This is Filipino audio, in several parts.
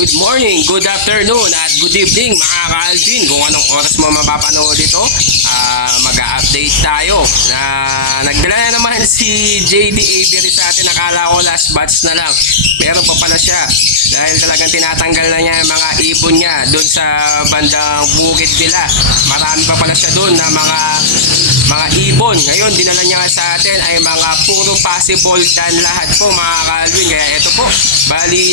Good morning, good afternoon, at good evening mga ka-Alvin. Kung anong oras mo mapapanood ito, mag-a-update tayo na nagdala na naman si JD Avery sa atin. Nakala ko last batch na lang, pero pa pala siya dahil talagang tinatanggal na niya yung mga ibon niya doon sa bandang bukid nila. Marami pa pala siya doon na mga ibon. Ngayon dinala niya sa atin ay mga puro possible dan lahat po mga ka-Alvin. Kaya ito po, bali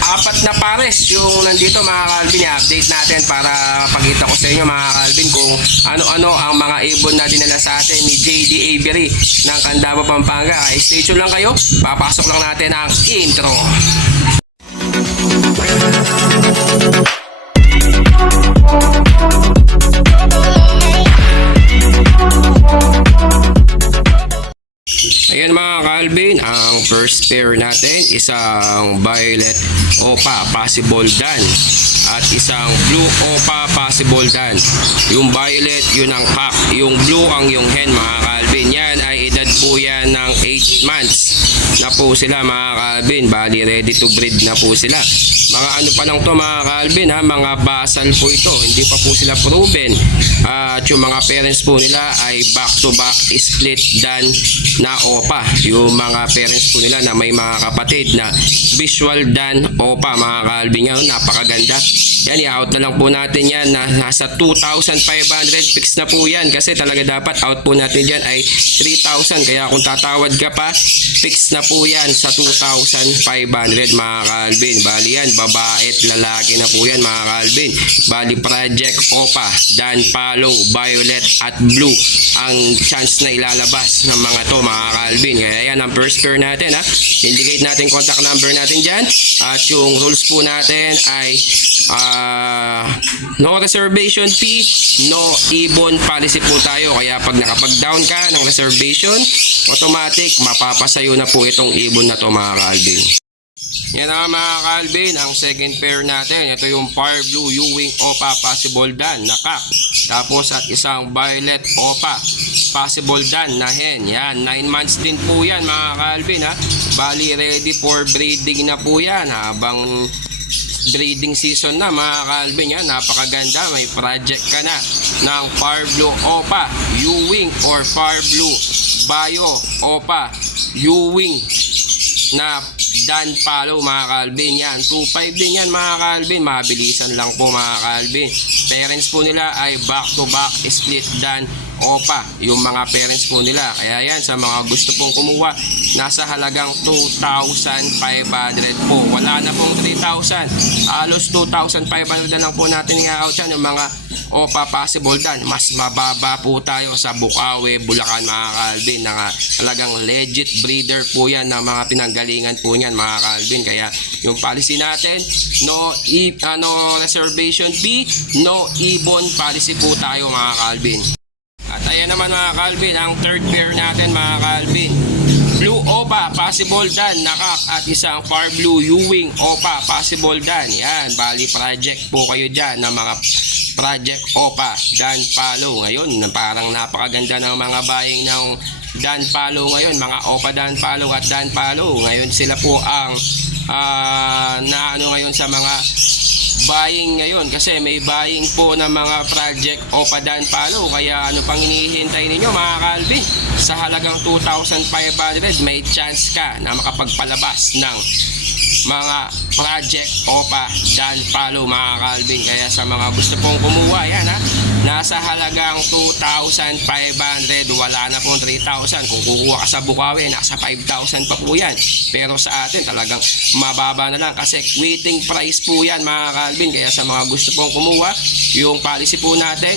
apat na pares yung nandito mga ka-Alvin. I-update natin para pakita ko sa inyo mga ka-Alvin kung ano-ano ang mga ibon na dinala sa atin ni JD Avery ng Candaba, Pampanga. Ay, stay tuned lang kayo, papasok lang natin ang intro. Ayan mga ka-Alvin, ang first pair natin, isang violet opa possible dan at isang blue opa possible dan. Yung violet yun ang cock, yung blue ang yung hen mga ka-Alvin. Yan ay edad po yan ng 8 months na po sila mga ka-Alvin. Bali ready to breed na po sila. Mga ano pa lang to mga ka-Alvin ha, mga basal po ito, hindi pa po sila proven. At yung mga parents po nila ay back to back split dan na opa. Yung mga parents po nila na may mga kapatid na visual dan opa mga ka-Alvin. Yan, napakaganda. Yan, i-out na lang po natin yan na nasa 2,500 fix na po yan kasi talaga dapat out po natin dyan ay 3,000. Kaya kung tatawad ka pa, fix na po yan sa 2,500 mga ka-Alvin. Bali yan, babae at lalaki na po yan mga ka-Alvin. Bali project opa, dan palo, violet at blue ang chance na ilalabas ng mga to mga ka-Alvin. Kaya yan ang first pair natin ha. Indicate natin contact number natin dyan. At yung rules po natin ay no reservation fee, no ibon policy po tayo. Kaya pag nakapag-down ka ng reservation, automatic mapapasayo na po itong ibon na to mga ka-Alvin. Yan na mga ka-Alvin, ang second pair natin. Ito yung fire blue Ewing opa possible dan na cock. Tapos at isang violet opa possible dan na hen. Yan, 9 months din po yan mga ka-Alvin ha. Bali ready for breeding na po yan habang breeding season na mga ka-Alvin. Yan, napakaganda. May project ka na ng fire blue opa Ewing or fire blue bio opa Ewing na dan palo mga ka-Alvin. Yan, 2.5 din yan mga ka-Alvin. Mabilisan lang po mga ka-Alvin. Parents po nila ay back to back split dan opa yung mga parents po nila. Kaya yan, sa mga gusto pong kumuha, nasa halagang 2,500 po. Wala na pong 3,000. Halos 2,500 na lang po natin i-out yan. Yung mga opa possible dan, mas mababa po tayo sa Bukawi, Bulacan mga ka-Alvin. Talagang legit breeder po yan na mga pinanggalingan po yan mga ka-Alvin. Kaya yung policy natin, no reservation fee, no ibon policy po tayo mga ka-Alvin. At ayan naman mga ka-Alvin, ang third pair natin mga ka-Alvin, blue opa possible dan nakak at isang far blue Ewing opa possible dan. Yan, bali project po kayo dyan ng mga project opa dan palo. Ngayon parang napakaganda ng mga buying ng dan palo ngayon, mga opa dan palo at dan palo. Ngayon sila po ang ngayon sa mga buying ngayon kasi may buying po ng mga project opa dan palo. Kaya ano pang hinihintay ninyo mga ka-Alvin? Sa halagang 2,500 may chance ka na makapagpalabas ng mga project opa dan palo mga ka-Alvin. Kaya sa mga gusto pong kumuha, yan ha, nasa halagang 2,500, wala na pong 3,000. Kung kukuha ka sa Bukawi, nasa 5,000 pa po yan. Pero sa atin talagang mababa na lang kasi waiting price po yan mga ka-Alvin. Kaya sa mga gusto pong kumuha, yung policy po natin,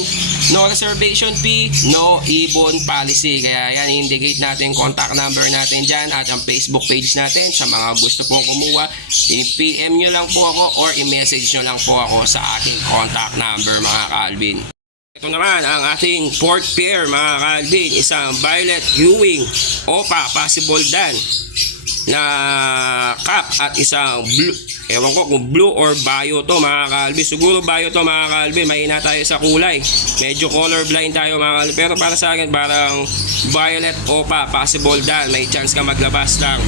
no reservation fee, no ibon policy. Kaya yan, indicate natin contact number natin dyan at ang Facebook page natin. Sa mga gusto pong kumuha, i-PM nyo lang po ako or i-message nyo lang po ako sa aking contact number mga ka-Alvin. Ito naman ang ating fourth pair mga ka-Alvin, isang violet Ewing opa possible dan na cap at isang blue. Ewan ko kung blue or bio to mga ka-Alvin. Siguro bio to mga ka-Alvin. Mahina tayo sa kulay. Medyo color blind tayo mga ka-Alvin. Pero para sa akin parang violet opa. Possible dan. May chance ka maglabas ng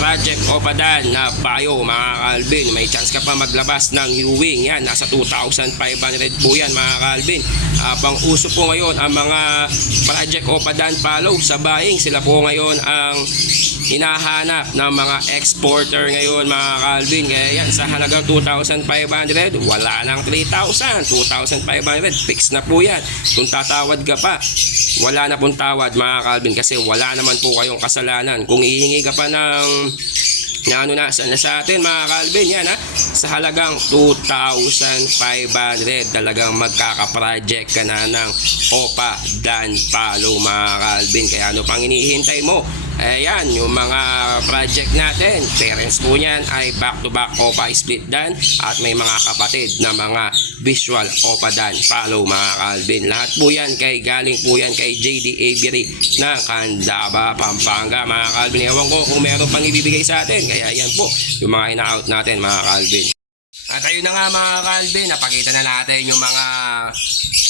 Project Opa Dan na bio mga ka-Alvin. May chance ka pa maglabas ng Ewing. Yan. Nasa 2,500 po yan mga ka-Alvin. Pang uso po ngayon ang mga Project Opa Dan follow sa buying. Sila po ngayon ang hinahanap ng mga exporter ngayon mga ka-Alvin. Kaya yan, sa halagang 2,500 wala nang 3,000, 2,500 fix na po yan. Kung tatawad ka pa, wala na pong tawad mga ka-Alvin kasi wala naman po kayong kasalanan. Kung ihingi ka pa ng na ano na sa atin mga ka-Alvin, yan ha, sa halagang 2,500 talagang magkaka-project ka na ng Opa Dan Follow mga ka-Alvin. Kaya ano pang hinihintay mo? Ayan, yung mga project natin, parents po niyan ay back-to-back Opa Split Dan at may mga kapatid na mga visual Opa Dan Follow mga ka-Alvin. Lahat po yan galing po yan kay JD Avery ng Candaba, Pampanga mga ka-Alvin. Ewan ko kung meron pang ibibigay sa atin. Kaya yan po yung mga ina-out natin mga ka-Alvin. At ayun na nga mga ka-Alvin, napakita na natin yung mga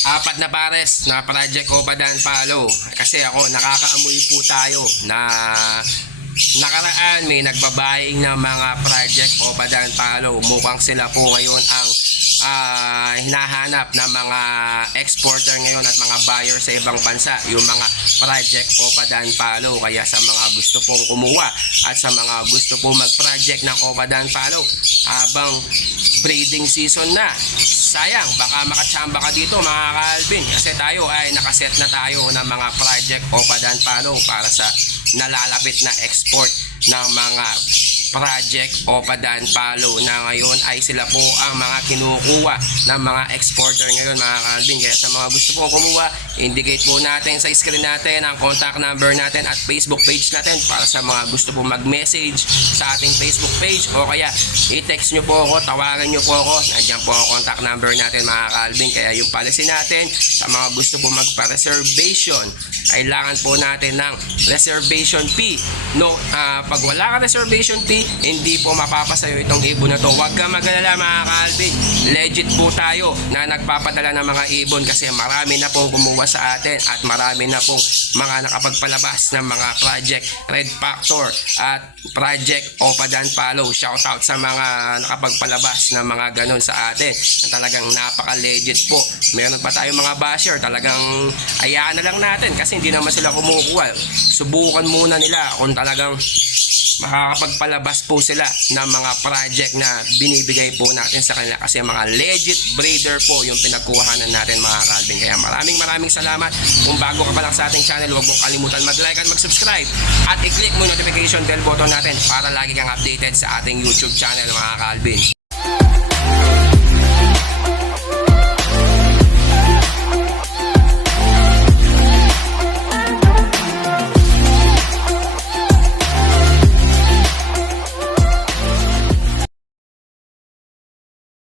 apat na pares na Project Opa Dan Follow. Kasi ako nakakaamoy po tayo na nakaraan may nagbabaying ng mga Project Opa Dan Follow. Mukhang sila po ngayon ang hinahanap ng mga exporter ngayon at mga buyer sa ibang bansa, yung mga Project Opa Dan Follow. Kaya sa mga gusto pong kumuha at sa mga gusto pong mag-project ng Opa Dan Follow habang breeding season na, sayang baka makachamba ka dito mga ka-Alvin, kasi tayo ay nakaset na tayo ng mga Project Opa Dan Follow para sa nalalapit na export ng mga Project Opa Dan Follow na ngayon ay sila po ang mga kinukuha ng mga exporter ngayon mga ka-Alvin. Kaya sa mga gusto po kumuha, indicate po natin sa screen natin ang contact number natin at Facebook page natin para sa mga gusto po mag-message sa ating Facebook page, o kaya i-text nyo po ako, tawagan nyo po ako, nandiyan po ang contact number natin mga ka-Alvin. Kaya yung policy natin sa mga gusto po magpa-reservation, kailangan po natin ng reservation fee. No, pag wala ka reservation fee, hindi po mapapasayo itong ibon na to. Huwag kang mag-alala mga ka-Alvin, legit po tayo na nagpapadala ng mga ibon kasi marami na pong kumuha sa atin at marami na pong mga nakapagpalabas ng mga Project Red Factor at Project Opa Dan Follow. Shout out sa mga nakapagpalabas ng mga ganun sa atin na talagang napaka-legit po. Meron pa tayong mga basher, talagang ayaan na lang natin kasi hindi naman sila kumukuha. Subukan muna nila kung talagang makakapagpalabas po sila ng mga project na binibigay po natin sa kanila kasi mga legit breeder po yung pinagkuhanan natin mga ka-Alvin. Kaya maraming salamat. Kung bago ka pa lang sa ating channel, huwag mong kalimutan mag-like at mag-subscribe at i-click mo notification bell button natin para lagi kang updated sa ating YouTube channel mga ka-Alvin.